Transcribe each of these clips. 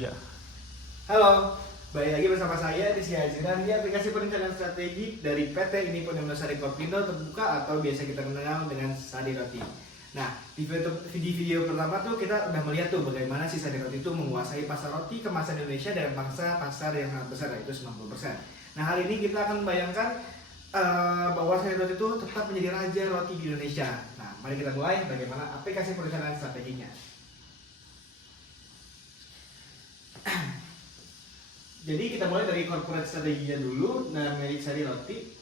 Ya. Halo, balik lagi bersama saya di Azira di aplikasi perencanaan strategi dari PT Ini Sari Kopindo terbuka atau biasa kita kenal dengan Sari Roti. Nah, di video pertama tuh kita udah melihat tuh bagaimana si Sari Roti itu menguasai pasar roti kemasan Indonesia dan bangsa pasar yang sangat besar, yaitu 90%. Nah, hari ini kita akan membayangkan bahwa Sari Roti itu tetap menjadi raja roti di Indonesia. Nah, mari kita mulai bagaimana aplikasi perencanaan strateginya. Jadi kita mulai dari corporate strateginya dulu, milik Sari Roti.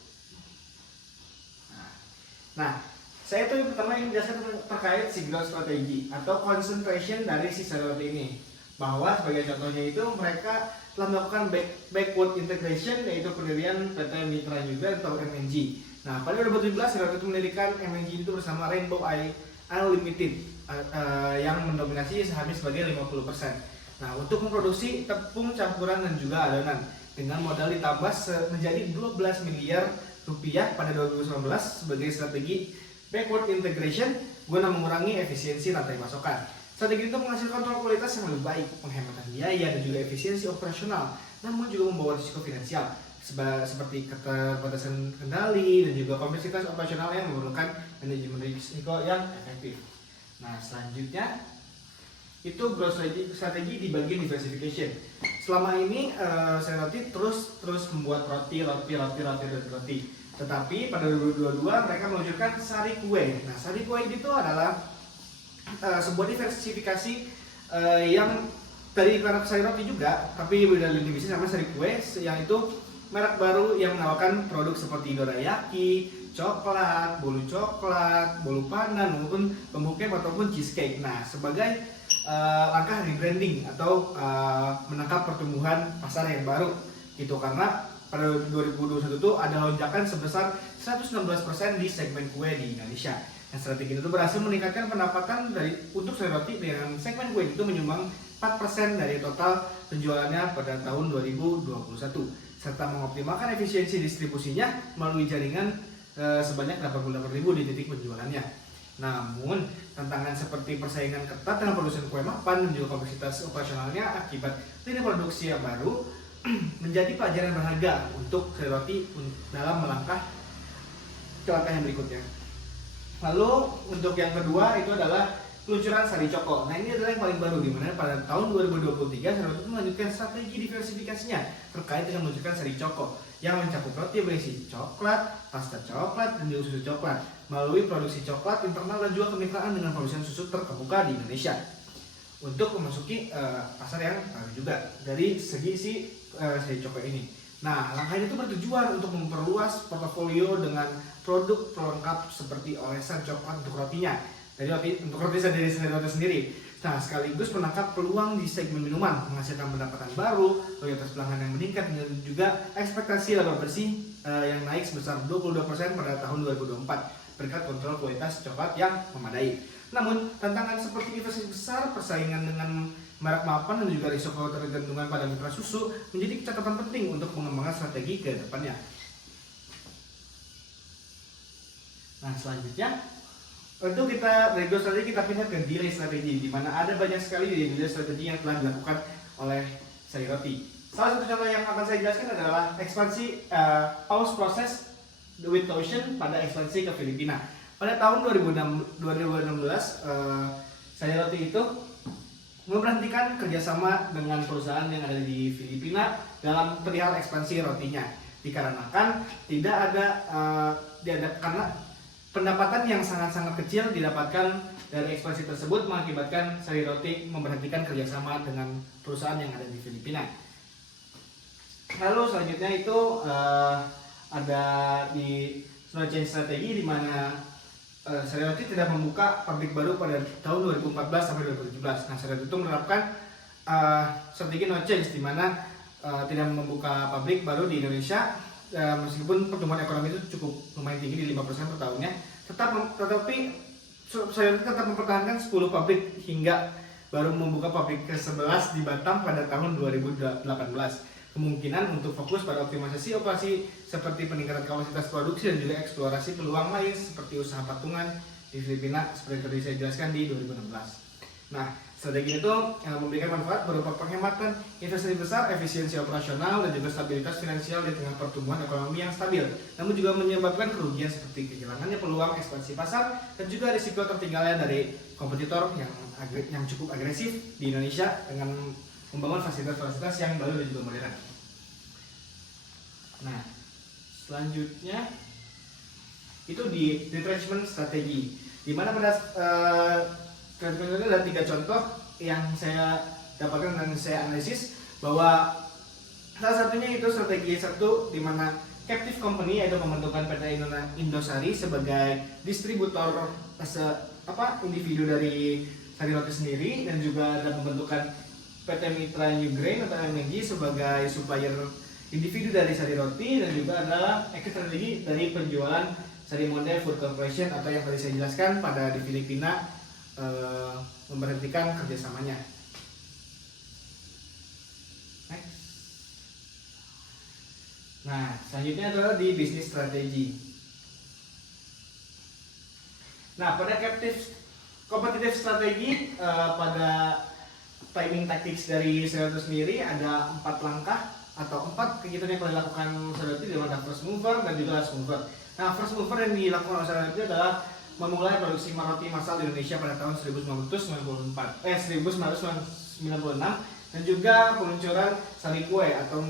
Nah, saya tuh pertama ingin menjelaskan terkait si growth strategi atau concentration dari si Sari Roti ini. Bahwa sebagai contohnya itu mereka telah melakukan backward integration, yaitu pendirian PT Mitra juga atau MNG. Nah, pada 2017 Sari Roti itu mendirikan MNG itu bersama Rainbow Unlimited yang mendominasi sahamnya sebagai 50%. Nah, untuk memproduksi tepung campuran dan juga adonan dengan modal ditambah menjadi 12 miliar rupiah pada 2019 sebagai strategi backward integration guna mengurangi efisiensi rantai pasokan. Strategi itu menghasilkan kualitas yang lebih baik, penghematan biaya dan juga efisiensi operasional, namun juga membawa risiko finansial seperti keterbatasan kendali dan juga kompleksitas operasional yang memerlukan manajemen risiko yang efektif. Nah, selanjutnya itu growth strategi di bagian diversification. Selama ini Sari Roti terus membuat roti. Tetapi pada 2022 mereka meluncurkan Sari Kue. Nah, Sari Kue itu adalah sebuah diversifikasi yang dari merek Sari Roti juga, tapi berbeda divisi sama Sari Kue, yang itu merek baru yang menawarkan produk seperti dorayaki, coklat, bolu pandan maupun pembuket ataupun cheesecake. Nah, sebagai langkah rebranding atau menangkap pertumbuhan pasar yang baru gitu, karena pada 2021 itu ada lonjakan sebesar 116% di segmen kue di Indonesia. Nah, strategi itu berhasil meningkatkan pendapatan untuk Sari Roti dengan segmen kue itu menyumbang 4% dari total penjualannya pada tahun 2021 serta mengoptimalkan efisiensi distribusinya melalui jaringan sebanyak 88.000 di titik penjualannya. Namun, tantangan seperti persaingan ketat dalam produksi kue mapan dan juga kompleksitas operasionalnya akibat lini produksi yang baru menjadi pelajaran berharga untuk Sari Roti dalam melangkah ke langkah yang berikutnya. Lalu untuk yang kedua itu adalah peluncuran Sari Choco. Nah, ini adalah yang paling baru, di mana pada tahun 2023 Sari Roti melanjutkan strategi diversifikasinya terkait dengan meluncurkan Sari Choco yang mencakup roti berisi coklat, pasta coklat, dan juga susu coklat melalui produksi coklat internal dan juga kemitraan dengan produsen susu terkemuka di Indonesia untuk memasuki pasar yang baru juga dari segi si Sari Choco ini. Nah, langkah ini tuh bertujuan untuk memperluas portofolio dengan produk pelengkap seperti olesan coklat untuk rotinya, untuk roti sendiri. Nah, sekaligus menangkap peluang di segmen minuman, menghasilkan pendapatan baru, loyalitas pelanggan yang meningkat, dan juga ekspektasi laba bersih yang naik sebesar 22% pada tahun 2024 berkat kontrol kualitas coklat yang memadai. Namun, tantangan seperti investasi besar, persaingan dengan merek mapan, dan juga risiko ketergantungan pada mitra susu menjadi catatan penting untuk mengembangkan strategi ke depannya. Nah, selanjutnya untuk kita dari growth strategi kita pindah ke delay strategi, di mana ada banyak sekali delay strategi yang telah dilakukan oleh Sari Roti. Salah satu contoh yang akan saya jelaskan adalah ekspansi pause proses with caution pada ekspansi ke Filipina. Pada tahun 2016 Sari Roti itu memberhentikan kerjasama dengan perusahaan yang ada di Filipina dalam perihal ekspansi rotinya, dikarenakan karena pendapatan yang sangat-sangat kecil didapatkan dari ekspansi tersebut mengakibatkan Sari Roti memberhentikan kerjasama dengan perusahaan yang ada di Filipina. Lalu selanjutnya itu ada di change strategi, di mana Sari Roti tidak membuka pabrik baru pada tahun 2014 sampai 2017. Nah, Sari Roti itu menerapkan strategi no change, di mana tidak membuka pabrik baru di Indonesia. Meskipun pertumbuhan ekonomi itu cukup lumayan tinggi di 5% per tahunnya, tetapi Sari Roti tetap mempertahankan 10 pabrik hingga baru membuka pabrik ke-11 di Batam pada tahun 2018. Kemungkinan untuk fokus pada optimalisasi operasi seperti peningkatan kapasitas produksi dan juga eksplorasi peluang lain seperti usaha patungan di Filipina seperti tadi saya jelaskan di 2016. Nah, Strategi itu memberikan manfaat berupa penghematan investasi besar, efisiensi operasional, dan juga stabilitas finansial di tengah pertumbuhan ekonomi yang stabil. Namun juga menyebabkan kerugian seperti kehilangannya peluang ekspansi pasar dan juga risiko tertinggalnya dari kompetitor yang cukup agresif di Indonesia dengan membangun fasilitas-fasilitas yang baru dan juga modern. Nah, selanjutnya itu di retrenchment strategi, di mana pada strategi itu ada 3 contoh yang saya dapatkan dan saya analisis, bahwa salah satunya itu strategi 1 di mana captive company, yaitu pembentukan PT Indosari sebagai distributor individu dari sari roti sendiri, dan juga ada pembentukan PT Mitra New Grain atau MNG sebagai supplier individu dari sari roti, dan juga adalah strategi dari penjualan Sari Monde Food Corporation atau yang tadi saya jelaskan pada di Filipina memberhentikan kerjasamanya. Next. Nah, selanjutnya adalah di bisnis strategi. Nah, pada competitive strategi, pada timing tactics dari seri roti sendiri ada 4 langkah atau 4 kegiatan yang perlu dilakukan seri roti, di mana first mover dan juga last mover. Nah, first mover yang dilakukan oleh seri roti adalah memulai produksi roti massal di Indonesia pada tahun 1996 dan juga peluncuran sari kue atau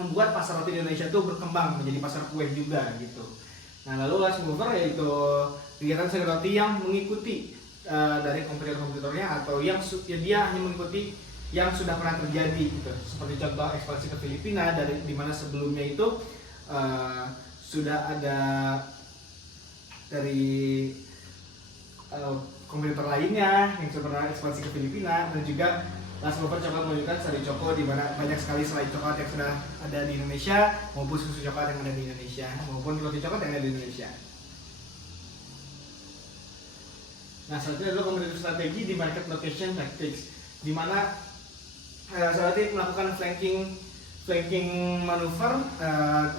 membuat pasar roti di Indonesia itu berkembang menjadi pasar kue juga gitu. Nah, lalu last mover yaitu kegiatan sari roti yang mengikuti dari kompetitor-kompetitornya atau yang dia hanya mengikuti yang sudah pernah terjadi gitu. Seperti contoh ekspansi ke Filipina, dari dimana sebelumnya itu sudah ada dari kompetitor lainnya yang sudah pernah ekspansi ke Filipina, dan juga last mover coba menunjukkan sari coko, di mana banyak sekali selai coklat yang sudah ada di Indonesia, maupun susu coklat yang ada di Indonesia, maupun roti coklat yang ada di Indonesia. Nah, selanjutnya adalah competitive strategi di market location tactics, di mana Sarati melakukan flanking manuver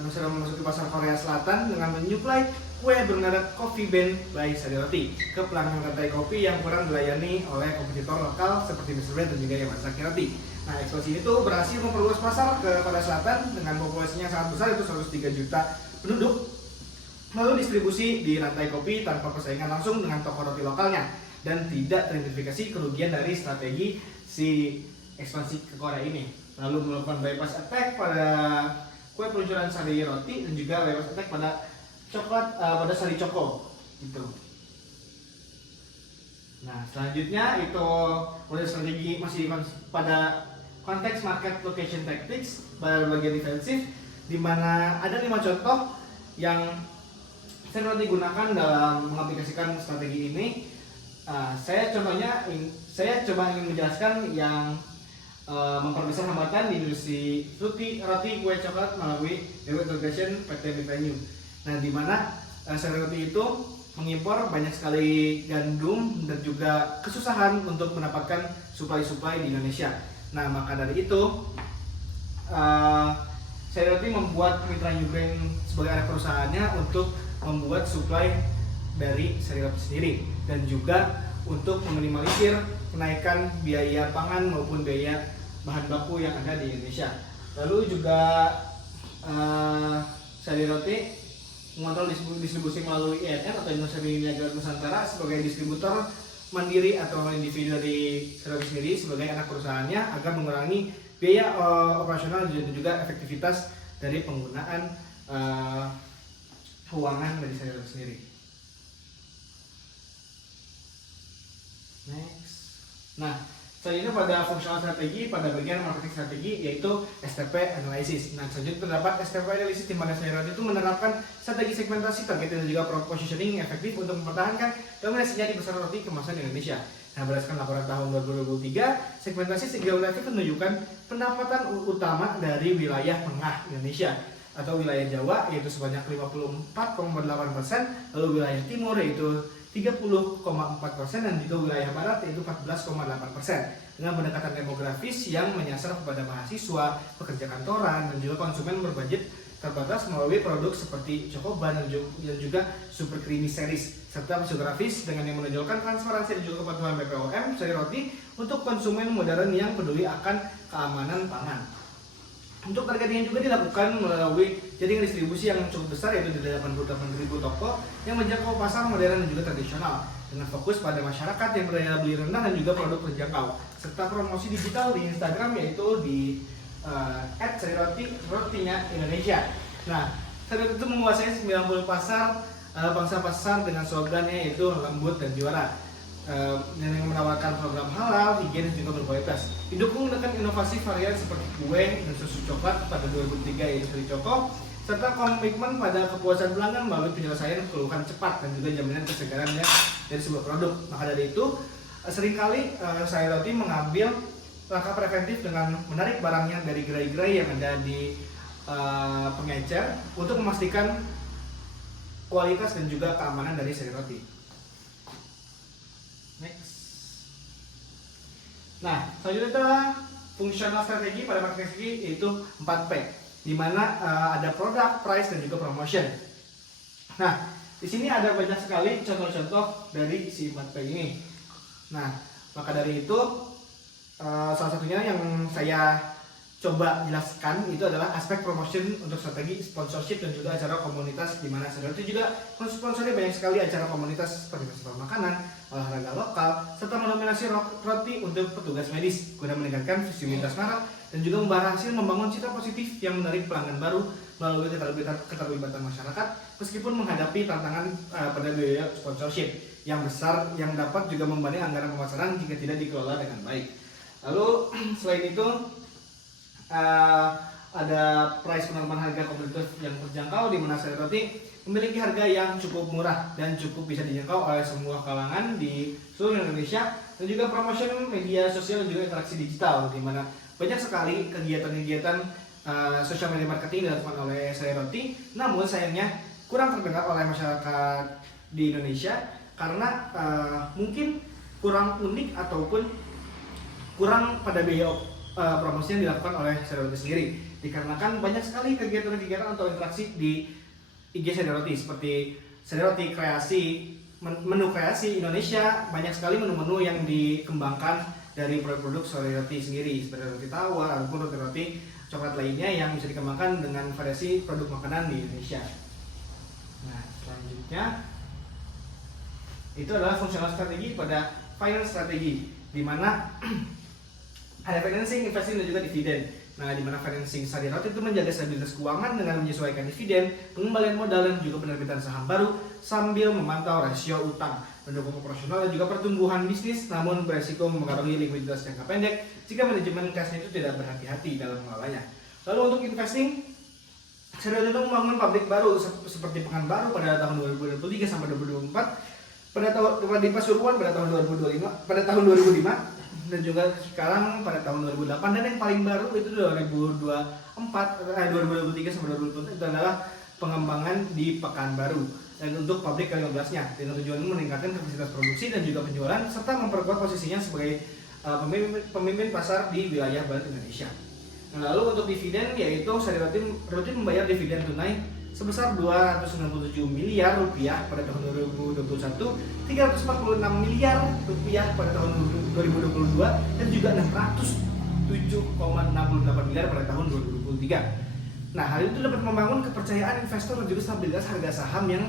sudah memasuki pasar Korea Selatan dengan menyuplai kue bermerek Coffee Bean by Sari Roti ke pelanggan rantai kopi yang kurang dilayani oleh kompetitor lokal seperti Mr. Brand dan juga Yamazaki Roti. Nah, ekspansi itu berhasil memperluas pasar ke Korea Selatan dengan populasinya yang sangat besar, itu 103 juta penduduk. Lalu distribusi di rantai kopi tanpa persaingan langsung dengan toko roti lokalnya, dan tidak teridentifikasi kerugian dari strategi si ekspansi ke Korea ini. Lalu melakukan bypass attack pada kue peluncuran sari roti, dan juga bypass attack pada coklat pada sari coko gitu. Nah, selanjutnya itu model strategi masih pada konteks market location tactics pada bagian defensif, di mana ada 5 contoh yang saya digunakan dalam mengaplikasikan strategi ini. Saya coba ingin menjelaskan yang memperbesar hambatan di industri roti kue coklat melalui integration PT Mitra New. Nah, di mana sari roti itu mengimpor banyak sekali gandum dan juga kesusahan untuk mendapatkan suplai di Indonesia. Nah, maka dari itu sari roti membuat Mitra New Grain sebagai anak perusahaannya untuk membuat suplai dari sari roti sendiri, dan juga untuk meminimalisir kenaikan biaya pangan maupun biaya bahan baku yang ada di Indonesia. Lalu juga sari roti mengontrol distribusi melalui INN atau Indonesia Niaga Nusantara sebagai distributor mandiri atau individu dari sari roti sendiri sebagai anak perusahaannya, agar mengurangi biaya operasional dan juga efektivitas dari penggunaan keuangan dari sari roti sendiri. Next. Nah, selanjutnya pada fungsional strategi, pada bagian marketing strategi, yaitu STP analysis. Nah, selanjutnya terdapat STP analysis, di mana sari roti itu menerapkan strategi segmentasi, target dan juga positioning efektif untuk mempertahankan dominasinya di pasar roti kemasan Indonesia. Nah, berdasarkan laporan tahun 2023, segmentasi geografis menunjukkan pendapatan utama dari wilayah tengah Indonesia atau wilayah Jawa yaitu sebanyak 54,8%, lalu wilayah timur yaitu 30,4%, dan juga wilayah barat yaitu 14,8%, dengan pendekatan demografis yang menyasar kepada mahasiswa, pekerja kantoran, dan juga konsumen berbudget terbatas melalui produk seperti Chocoban dan juga Super Creamy Series, serta masuk grafis dengan yang menonjolkan transparansi dan juga kepatuhan BPOM Sari Roti untuk konsumen modern yang peduli akan keamanan pangan. Untuk targeting juga dilakukan melalui jaringan distribusi yang cukup besar, yaitu di 88.000 toko yang menjangkau pasar modern dan juga tradisional, dengan fokus pada masyarakat yang berdaya beli rendah dan juga produk terjangkau, serta promosi digital di Instagram yaitu di @sariroti rotinya Indonesia. Nah, Sari Roti itu menguasai 90 pasar bangsa pasar dengan slogannya yaitu lembut dan juara, yang menawarkan program halal, higienis dan juga berkualitas. Didukung dengan inovasi varian seperti kue dan susu coklat pada 2003 yaitu Sari Choco, serta komitmen pada kepuasan pelanggan melalui penyelesaian keluhan cepat dan juga jaminan kesegarannya dari sebuah produk. Maka dari itu, seringkali Sari Roti mengambil langkah preventif dengan menarik barangnya dari gerai-gerai yang ada di pengecer untuk memastikan kualitas dan juga keamanan dari Sari Roti. Next. Nah, selanjutnya adalah fungsional strategi pada marketing strategi, yaitu 4P, di mana ada produk, price, dan juga promotion. Nah, di sini ada banyak sekali contoh-contoh dari si 4P ini. Nah, maka dari itu salah satunya yang saya coba jelaskan itu adalah aspek promotion untuk strategi sponsorship dan juga acara komunitas, di mana Sari Roti juga mensponsori banyak sekali acara komunitas seperti festival makanan, olahraga lokal, serta mendominasi roti untuk petugas medis guna meningkatkan visibilitas merek dan juga berhasil membangun citra positif yang menarik pelanggan baru melalui keterlibatan masyarakat, meskipun menghadapi tantangan pada biaya sponsorship yang besar yang dapat juga membebani anggaran pemasaran jika tidak dikelola dengan baik. Lalu selain itu ada price penerapan harga kompetitif yang terjangkau, di mana Sari Roti memiliki harga yang cukup murah dan cukup bisa dijangkau oleh semua kalangan di seluruh Indonesia, dan juga promotion media sosial dan juga interaksi digital, di mana banyak sekali kegiatan-kegiatan social media marketing dilakukan oleh Sari Roti, namun sayangnya kurang terdengar oleh masyarakat di Indonesia karena mungkin kurang unik ataupun kurang pada biaya promosi yang dilakukan oleh Sari Roti sendiri, dikarenakan banyak sekali kegiatan-kegiatan atau interaksi di IG Sari Roti, seperti Sari Roti kreasi, menu kreasi Indonesia, banyak sekali menu-menu yang dikembangkan dari produk-produk Sari Roti sendiri, seperti roti tawar ataupun roti-roti coklat lainnya yang bisa dikembangkan dengan variasi produk makanan di Indonesia. Nah, selanjutnya itu adalah fungsional strategi pada finance strategi, di mana ada financing, investing, dan juga dividen. Nah, di mana financing Sari Roti itu menjaga stabilitas keuangan dengan menyesuaikan dividen, pengembalian modal, dan juga penerbitan saham baru sambil memantau rasio utang, mendukung operasional dan juga pertumbuhan bisnis, namun beresiko mempengaruhi likuiditas jangka pendek jika manajemen cashnya itu tidak berhati-hati dalam mengelolanya. Lalu untuk investing, Sari Roti membangun pabrik baru seperti Pekanbaru pada tahun 2023 sampai 2024, pada tahun di Pasuruan pada tahun 2005 dan juga sekarang pada tahun 2008, dan yang paling baru itu 2023 sampai 2024 itu adalah pengembangan di Pekanbaru dan untuk pabrik ke-15-nya, dengan tujuan meningkatkan kapasitas produksi dan juga penjualan serta memperkuat posisinya sebagai pemimpin pasar di wilayah barat Indonesia. Nah, lalu untuk dividen, yaitu Sari Roti rutin membayar dividen tunai sebesar 297 miliar rupiah pada tahun 2021, 346 miliar rupiah pada tahun 2022, dan juga 607,68 miliar pada tahun 2023. Nah, hal itu dapat membangun kepercayaan investor dan juga stabilitas harga saham yang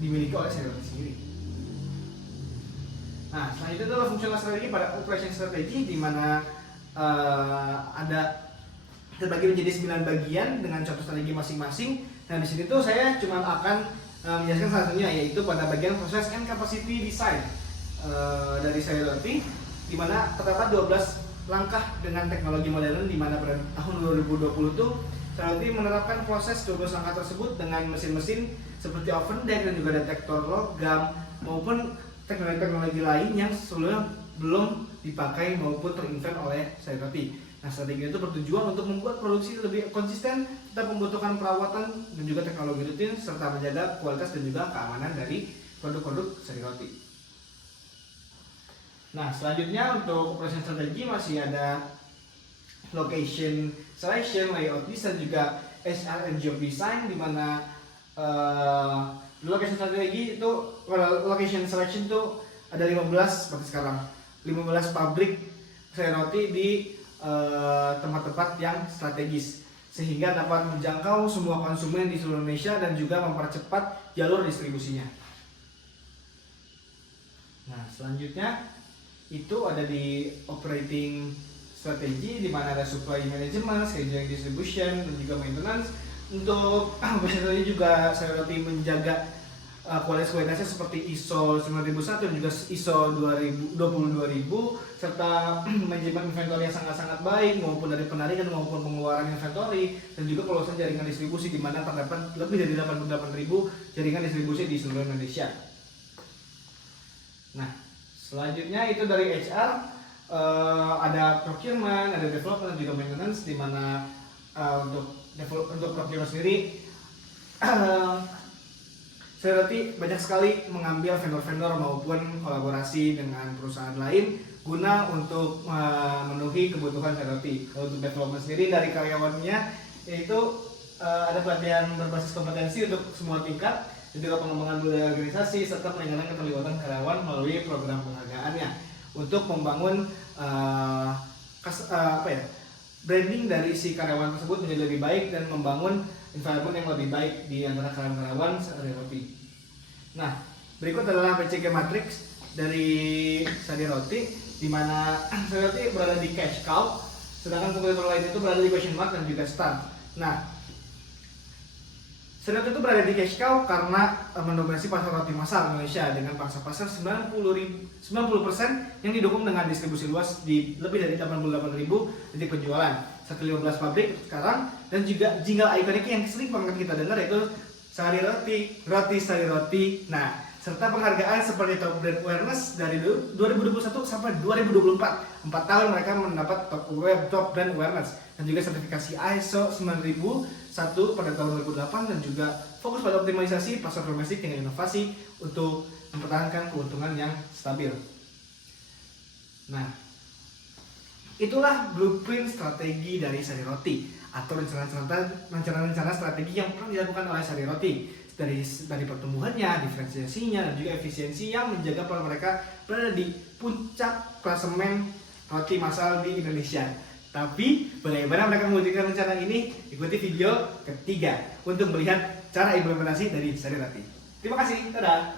dimiliki oleh Sari Roti sendiri. Nah, selanjutnya adalah fungsional strategi pada operation strategi, di mana ada terbagi menjadi 9 bagian dengan contoh strategi masing-masing. Nah, di sini tuh saya cuma akan menjelaskan salah satunya, yaitu pada bagian proses and capacity design dari Sari Roti, di mana terdapat 12 langkah dengan teknologi modern, di mana pada tahun 2020 tuh Sari Roti menerapkan proses 12 langkah tersebut dengan mesin-mesin seperti oven deck dan juga detektor logam maupun teknologi-teknologi lain yang sebelumnya belum dipakai maupun terinvent oleh Sari Roti. Nah, strategi itu bertujuan untuk membuat produksi lebih konsisten, tetap membutuhkan perawatan dan juga teknologi rutin, serta menjaga kualitas dan juga keamanan dari produk-produk Sari Roti. Nah, selanjutnya untuk operasi strategi masih ada location selection, layout design, juga HR and job design, di mana location strategi itu, location selection itu ada 15 seperti sekarang, 15 pabrik sayur roti di tempat-tempat yang strategis, sehingga dapat menjangkau semua konsumen di seluruh Indonesia dan juga mempercepat jalur distribusinya. Nah, selanjutnya itu ada di operating strategi, di mana ada supply management, scheduling, distribution, dan juga maintenance. Untuk biasanya juga sayur roti menjaga kualitasnya seperti ISO 9001 dan juga ISO 22000, serta manajemen inventory yang sangat-sangat baik, maupun dari penarikan maupun pengeluaran inventory, dan juga peluasan jaringan distribusi, di mana terdapat lebih dari 88.000 jaringan distribusi di seluruh Indonesia. Nah, selanjutnya itu dari HR, ada procurement, ada development, dan juga maintenance, di mana untuk procurement sendiri sayur roti banyak sekali mengambil vendor-vendor maupun kolaborasi dengan perusahaan lain guna untuk memenuhi kebutuhan sayur roti. Untuk development sendiri dari karyawannya, yaitu ada pelatihan berbasis kompetensi untuk semua tingkat, dan juga pengembangan budaya organisasi, serta peningkatan keterlibatan karyawan melalui program penghargaannya untuk membangun branding dari si karyawan tersebut menjadi lebih baik dan membangun environment yang lebih baik di antara karyawan Sari Roti. Nah, berikut adalah PCG matrix dari Sari Roti, di mana Sari Roti berada di cash cow, sedangkan kompetitor lain itu berada di question mark dan juga star. Nah, Sari Roti itu berada di cash cow karena mendominasi pasar roti massal Indonesia dengan pangsa pasar 90% yang didukung dengan distribusi luas di lebih dari 88.000 titik penjualan, 115 pabrik sekarang, dan juga jingle ikonik yang sering banget kita dengar, yaitu Sari Roti, Roti Sari Roti. Nah, serta penghargaan seperti Top Brand Awareness dari 2021 sampai 2024. 4 tahun mereka mendapat Top Brand Awareness, dan juga sertifikasi ISO 9001 pada tahun 2008, dan juga fokus pada optimalisasi pasar domestik dengan inovasi untuk mempertahankan keuntungan yang stabil. Nah, itulah blueprint strategi dari Sari Roti, atau rencana-rencana strategi yang pernah dilakukan oleh Sari Roti, dari pertumbuhannya, diferensiasinya, dan juga efisiensi yang menjaga peran mereka berada di puncak klasemen roti massal di Indonesia. Tapi bagaimana mereka mewujudkan rencana ini? Ikuti video ketiga untuk melihat cara implementasi dari Sari Roti. Terima kasih, dadah.